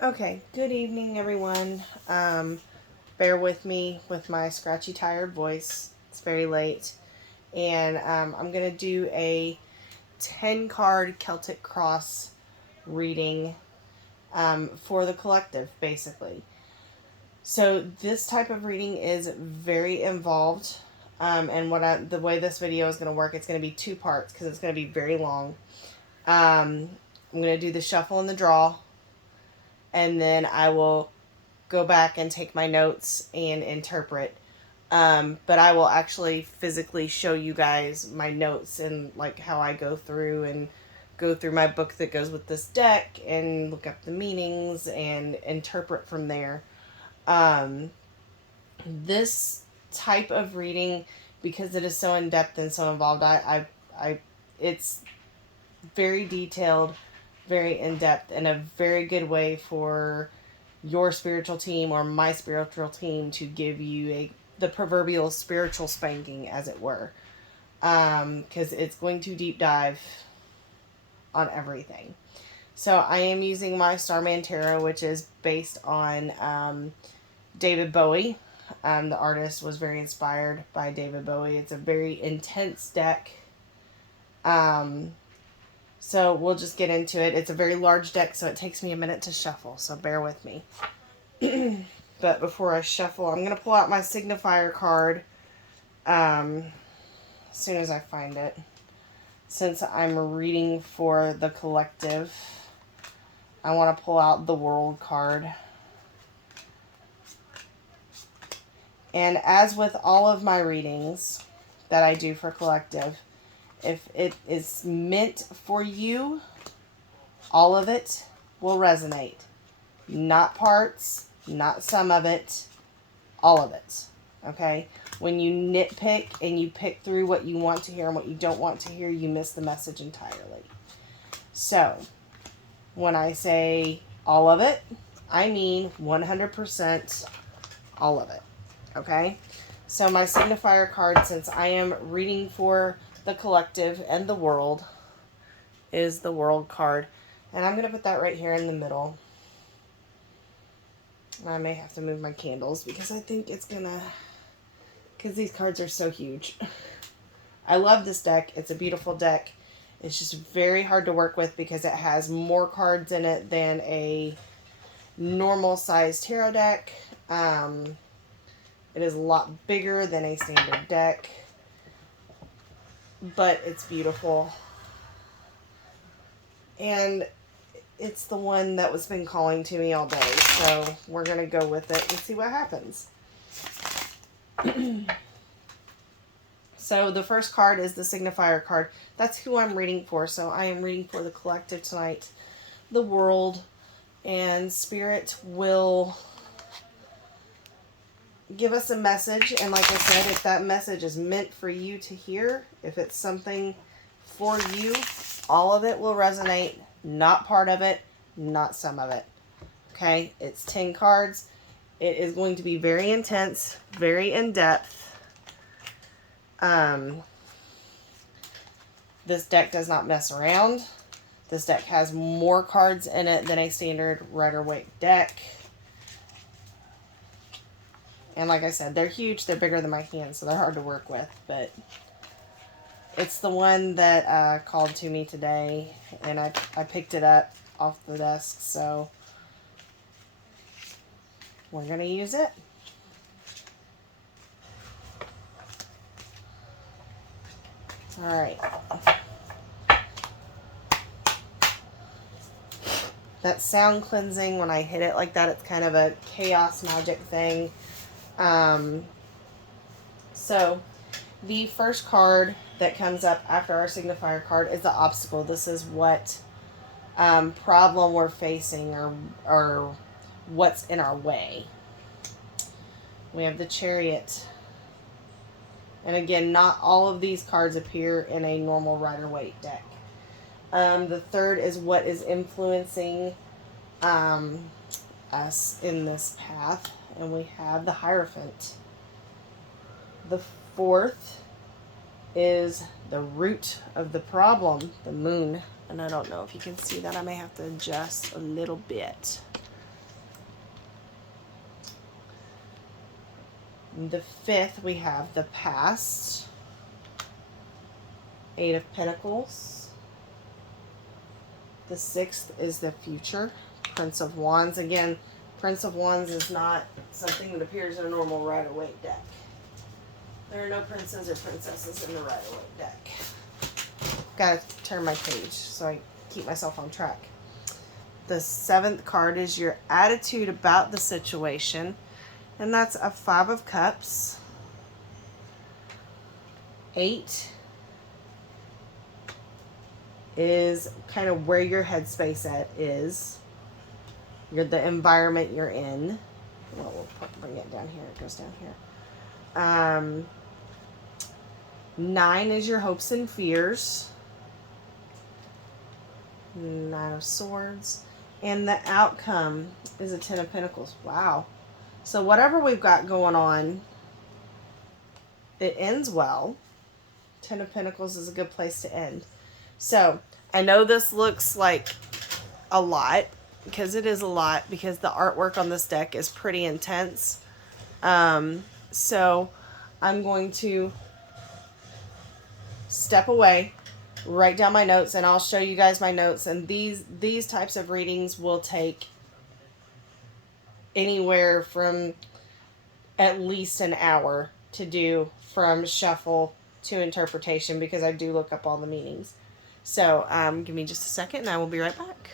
Okay, good evening, everyone. Bear with me with my scratchy, tired voice. It's very late. And I'm going to do a 10 card Celtic Cross reading for the collective, basically. So, this type of reading is very involved. And the way this video is going to work, it's going to be two parts because it's going to be very long. I'm going to do the shuffle and the draw, and then I will go back and take my notes and interpret. But I will actually physically show you guys my notes and like how I go through my book that goes with this deck and look up the meanings and interpret from there. This type of reading, because it is so in depth and so involved, it's very detailed, very in depth, and a very good way for your spiritual team or my spiritual team to give you the proverbial spiritual spanking, as it were, because it's going to deep dive on everything. So I am using my Starman Tarot, which is based on David Bowie. The artist was very inspired by David Bowie. It's a very intense deck. So we'll just get into it. It's a very large deck, so it takes me a minute to shuffle, so bear with me. But before I shuffle, I'm going to pull out my signifier card as soon as I find it. Since I'm reading for the collective, I want to pull out the World card. And as with all of my readings that I do for collective, if it is meant for you, all of it will resonate. Not parts, not some of it, all of it. Okay? When you nitpick and you pick through what you want to hear and what you don't want to hear, you miss the message entirely. So, when I say all of it, I mean 100% all of it. Okay? So my signifier card, since I am reading for the collective and the world, is the World card. And I'm going to put that right here in the middle. I may have to move my candles because I think it's going to... because these cards are so huge. I love this deck. It's a beautiful deck. It's just very hard to work with because it has more cards in it than a normal sized tarot deck. It is a lot bigger than a standard deck, but it's beautiful. And it's the one that was been calling to me all day, so we're going to go with it and see what happens. So the first card is the signifier card. That's who I'm reading for. So I am reading for the collective tonight, the world, and Spirit will give us a message. And like I said, if that message is meant for you to hear, if it's something for you, all of it will resonate. Not part of it, not some of it. Okay, it's 10 cards. It is going to be very intense, very in-depth. This deck does not mess around. This deck has more cards in it than a standard Rider-Waite deck. And like I said, they're huge. They're bigger than my hand, so they're hard to work with. But it's the one that called to me today, and I picked it up off the desk, so we're going to use it. Alright. That sound cleansing, when I hit it like that, it's kind of a chaos magic thing. So, the first card that comes up after our signifier card is the obstacle. This is what problem we're facing or what's in our way. We have the Chariot. And again, not all of these cards appear in a normal Rider-Waite deck. The third is what is influencing us in this path. And we have the Hierophant. The fourth is the root of the problem, the Moon. And I don't know if you can see that. I may have to adjust a little bit. The 5th, we have the past. 8 of Pentacles. The 6th is the future. Prince of Wands. Again, Prince of Wands is not something that appears in a normal Rider-Waite deck. There are no princes or princesses in the Rider-Waite deck. Gotta turn my page so I keep myself on track. The 7th card is your attitude about the situation. And that's a 5 of Cups. 8 is kind of where your headspace is. The environment you're in. Well, we'll bring it down here. It goes down here. 9 is your hopes and fears. 9 of Swords. And the outcome is a 10 of Pentacles. Wow. So whatever we've got going on, it ends well. 10 of Pentacles is a good place to end. So I know this looks like a lot, because it is a lot, because the artwork on this deck is pretty intense. So I'm going to step away, write down my notes, and I'll show you guys my notes. And these types of readings will take anywhere from at least an hour to do, from shuffle to interpretation, because I do look up all the meanings. So give me just a second and I will be right back.